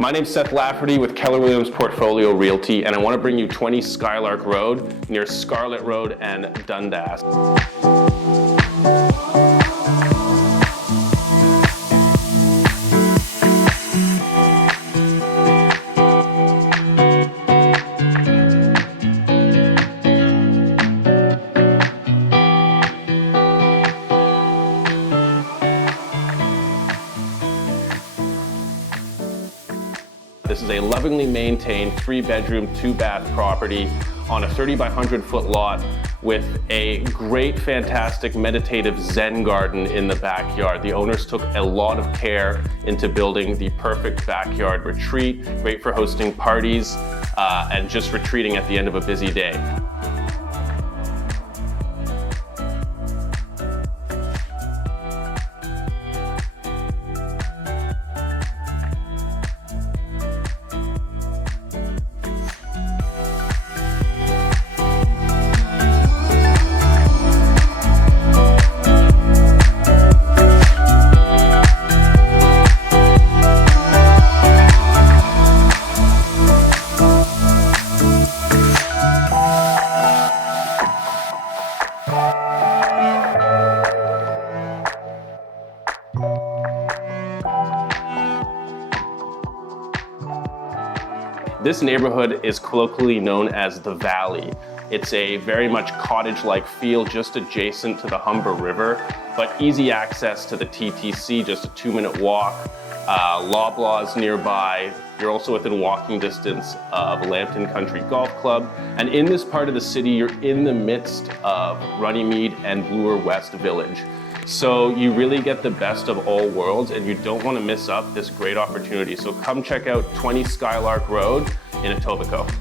My name's Seth Lafferty with Keller Williams Portfolio Realty, and I want to bring you 20 Skylark Road near Scarlett Road and Dundas. This is a lovingly maintained 3-bedroom, 2-bath property on a 30 by 100 foot lot with a great, fantastic, meditative Zen garden in the backyard. The owners took a lot of care into building the perfect backyard retreat, great for hosting parties and just retreating at the end of a busy day. This neighborhood is colloquially known as the Valley. It's a very much cottage-like feel just adjacent to the Humber River, but easy access to the TTC, just a 2-minute walk. Loblaws nearby. You're also within walking distance of Lambton Country Golf Club. And in this part of the city, you're in the midst of Runnymede and Bloor West Village. So you really get the best of all worlds, and you don't want to miss up this great opportunity. So come check out 20 Skylark Road in Etobicoke.